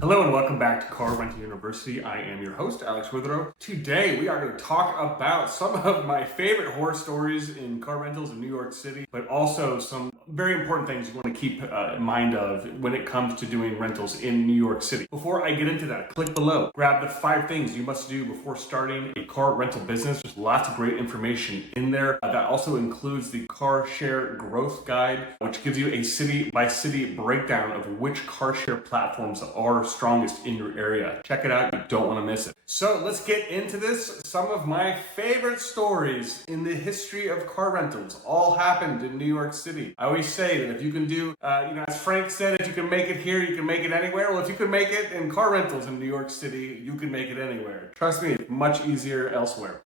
Hello and welcome back to Car Rental University. I am your host, Alex Withrow. Today we are going to talk about some of my favorite horror stories in car rentals in New York City, but also some very important things you want to keep in mind of when it comes to doing rentals in New York City. Before I get into that, click below. Grab the 5 things you must do before starting a car rental business. There's lots of great information in there. That also includes the Car Share Growth Guide, which gives you a city-by-city breakdown of which car share platforms are strongest in your area. Check it out. You don't want to miss it. So let's get into this. Some of my favorite stories in the history of car rentals all happened in New York City. I always say that if you can do, as Frank said, if you can make it here, you can make it anywhere. Well, if you can make it in car rentals in New York City, you can make it anywhere. Trust me, it's much easier elsewhere.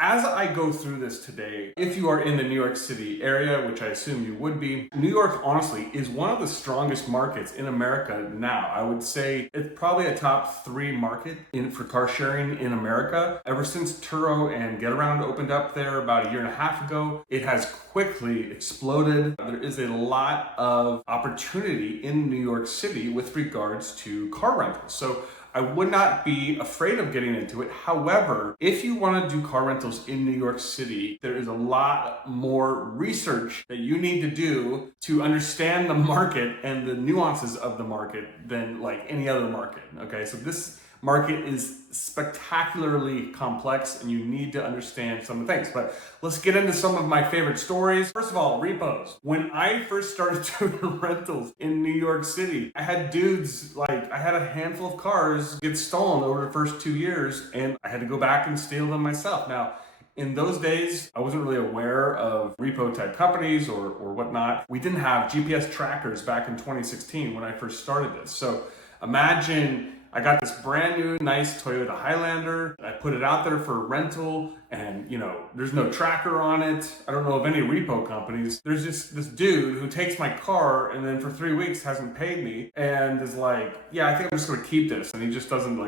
As I go through this today, if you are in the New York City area, which I assume you would be, New York, honestly, is one of the strongest markets in America now. I would say it's probably a top 3 market for car sharing in America. Ever since Turo and Getaround opened up there about a year and a half ago, it has quickly exploded. There is a lot of opportunity in New York City with regards to car rentals. So I would not be afraid of getting into it. However, if you want to do car rentals in New York City, there is a lot more research that you need to do to understand the market and the nuances of the market than like any other market. Okay, so this market is spectacularly complex and you need to understand some of the things. But let's get into some of my favorite stories. First of all, repos. When I first started doing rentals in New York City, I had dudes, I had a handful of cars get stolen over the first 2 years and I had to go back and steal them myself. Now, in those days, I wasn't really aware of repo type companies or whatnot. We didn't have GPS trackers back in 2016 when I first started this. So imagine I got this brand new, nice Toyota Highlander. I put it out there for rental and, there's no tracker on it. I don't know of any repo companies. There's just this dude who takes my car and then for 3 weeks hasn't paid me and is like, yeah, I think I'm just going to keep this. And he just doesn't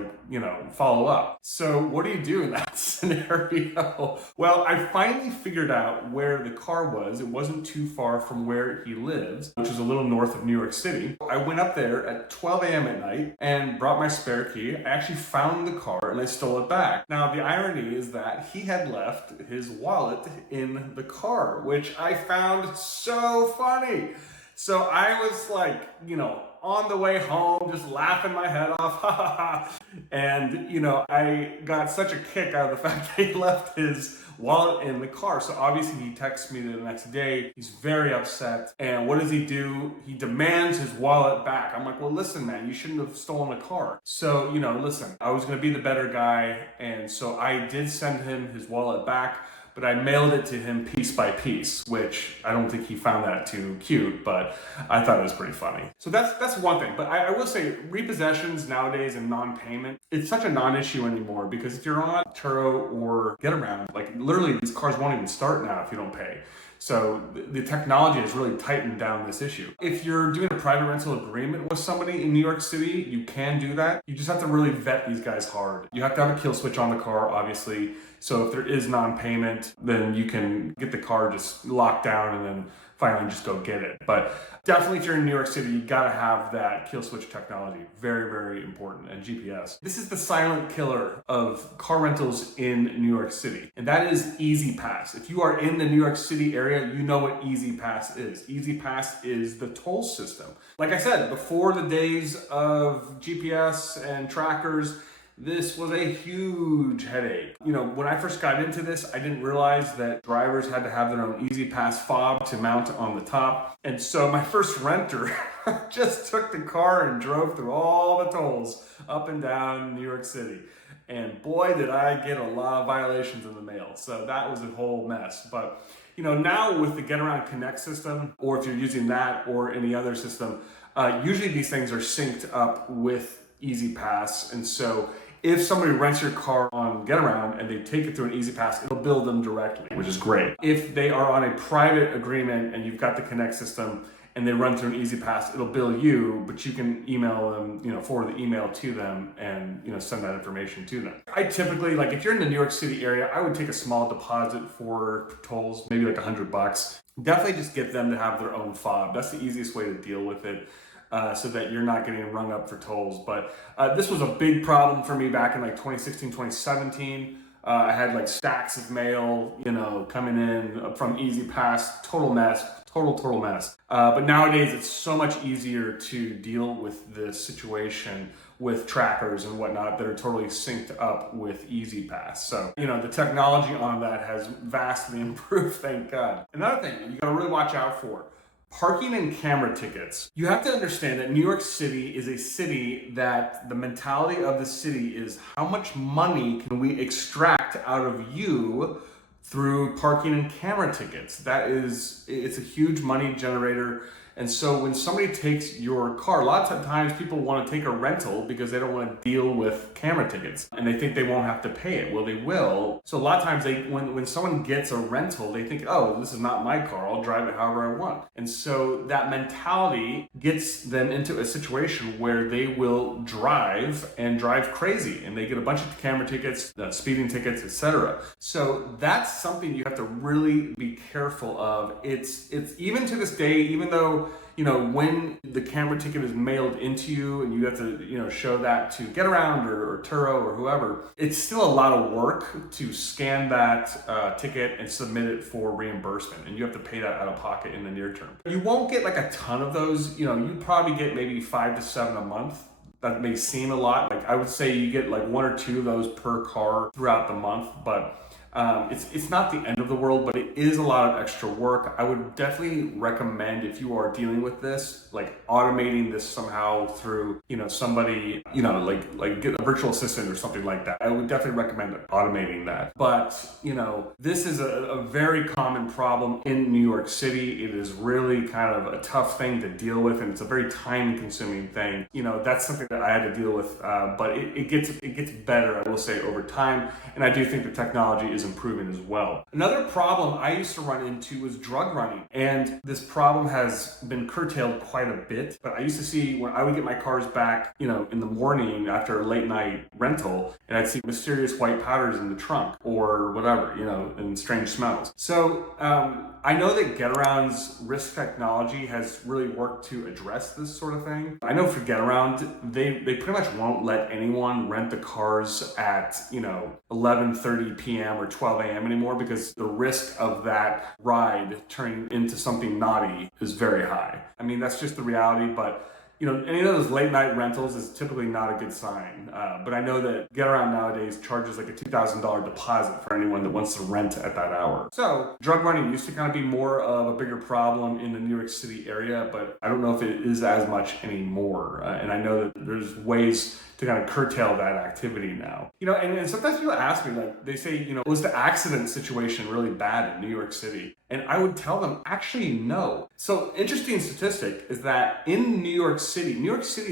follow up. So what do you do in that scenario? Well, I finally figured out where the car was. It wasn't too far from where he lives, which is a little north of New York City. I went up there at 12 a.m. at night and brought my spare key. I actually found the car and I stole it back. Now, the irony is that he had left his wallet in the car, which I found so funny. So I was on the way home, just laughing my head off, and I got such a kick out of the fact that he left his wallet in the car. So obviously he texts me the next day. He's very upset. And what does he do? He demands his wallet back. I'm like, well, listen, man, you shouldn't have stolen a car. So, listen, I was going to be the better guy. And so I did send him his wallet back, but I mailed it to him piece by piece, which I don't think he found that too cute, but I thought it was pretty funny. So that's one thing. But I will say repossessions nowadays and non-payment, it's such a non-issue anymore because if you're on Turo or Getaround, literally these cars won't even start now if you don't pay. So the technology has really tightened down this issue. If you're doing a private rental agreement with somebody in New York City, you can do that. You just have to really vet these guys hard. You have to have a kill switch on the car, obviously. So if there is non-payment, then you can get the car just locked down and then finally just go get it. But definitely if you're in New York City, you gotta have that kill switch technology. Very, very important. And GPS. This is the silent killer of car rentals in New York City. And that is Easy Pass. If you are in the New York City area, you know what Easy Pass is. Easy Pass is the toll system. Like I said, before the days of GPS and trackers, this was a huge headache. When I first got into this, I didn't realize that drivers had to have their own Easy Pass fob to mount on the top. And so my first renter just took the car and drove through all the tolls up and down New York City. And boy, did I get a lot of violations in the mail. So that was a whole mess. But now with the Getaround Connect system, or if you're using that or any other system, usually these things are synced up with Easy Pass. And so if somebody rents your car on Getaround and they take it through an Easy Pass, it'll bill them directly, which is great. If they are on a private agreement and you've got the Connect system and they run through an Easy Pass, it'll bill you, but you can email them, forward the email to them and, send that information to them. I typically, if you're in the New York City area, I would take a small deposit for tolls, maybe $100. Definitely just get them to have their own fob. That's the easiest way to deal with it. so that you're not getting rung up for tolls. But this was a big problem for me back in like 2016, 2017. I had like stacks of mail, coming in from Easy Pass, total mess, total mess. But nowadays it's so much easier to deal with this situation with trackers and whatnot that are totally synced up with Easy Pass. So, the technology on that has vastly improved, thank God. Another thing you gotta really watch out for: parking and camera tickets. You have to understand that New York City is a city that the mentality of the city is how much money can we extract out of you through parking and camera tickets. It's a huge money generator. And so when somebody takes your car, a lot of times people want to take a rental because they don't want to deal with camera tickets and they think they won't have to pay it. Well, they will. So a lot of times when someone gets a rental, they think, oh, this is not my car, I'll drive it however I want. And so that mentality gets them into a situation where they will drive crazy, and they get a bunch of camera tickets, speeding tickets, etc. So that's something you have to really be careful of. It's even to this day, even though when the camera ticket is mailed into you and you have to, show that to Getaround or Turo or whoever, it's still a lot of work to scan that ticket and submit it for reimbursement. And you have to pay that out of pocket in the near term. You won't get like a ton of those. You probably get maybe 5 to 7 a month. That may seem a lot. Like I would say you get like 1 or 2 of those per car throughout the month, but it's not the end of the world, but it is a lot of extra work. I would definitely recommend, if you are dealing with this, like automating this somehow through, somebody, like get a virtual assistant or something like that. I would definitely recommend automating that. But, this is a very common problem in New York City. It is really kind of a tough thing to deal with, and it's a very time consuming thing. That's something that I had to deal with, but it gets better, I will say, over time. And I do think the technology is improving as well. Another problem I used to run into was drug running, and this problem has been curtailed quite a bit. But I used to see, when I would get my cars back, in the morning after a late night rental, and I'd see mysterious white powders in the trunk or whatever, and strange smells. So I know that Getaround's risk technology has really worked to address this sort of thing. I know for Getaround, they pretty much won't let anyone rent the cars at 11:30 p.m. or 12 a.m. anymore, because the risk of that ride turning into something naughty is very high. I mean, that's just the reality, but any of those late night rentals is typically not a good sign. But I know that Getaround nowadays charges like a $2,000 deposit for anyone that wants to rent at that hour. So drug running used to kind of be more of a bigger problem in the New York City area, but I don't know if it is as much anymore. And I know that there's ways to kind of curtail that activity now. And sometimes people ask me, like, they say, was the accident situation really bad in New York City? And I would tell them, actually, no. So interesting statistic is that in New York City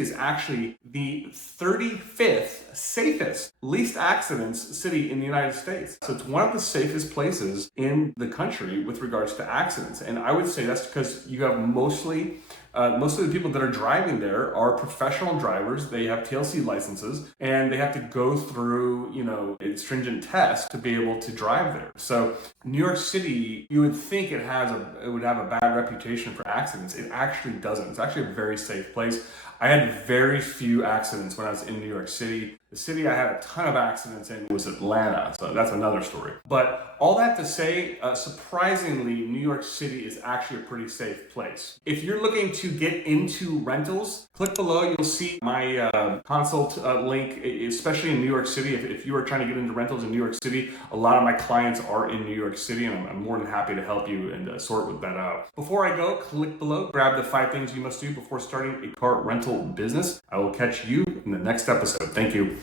is actually the 35th safest, least accidents city in the United States. So it's one of the safest places in the country with regards to accidents. And I would say that's because you have mostly most of the people that are driving there are professional drivers. They have TLC licenses, and they have to go through, a stringent test to be able to drive there. So New York City, you would think it would have a bad reputation for accidents. It actually doesn't. It's actually a very safe place. I had very few accidents when I was in New York City. The city I had a ton of accidents in was Atlanta, so that's another story. But all that to say, surprisingly, New York City is actually a pretty safe place. If you're looking to get into rentals, click below. You'll see my consult link, especially in New York City. If you are trying to get into rentals in New York City, a lot of my clients are in New York City, and I'm more than happy to help you and sort with that out. Before I go, click below, grab the 5 things you must do before starting a car rental business. I will catch you in the next episode. Thank you.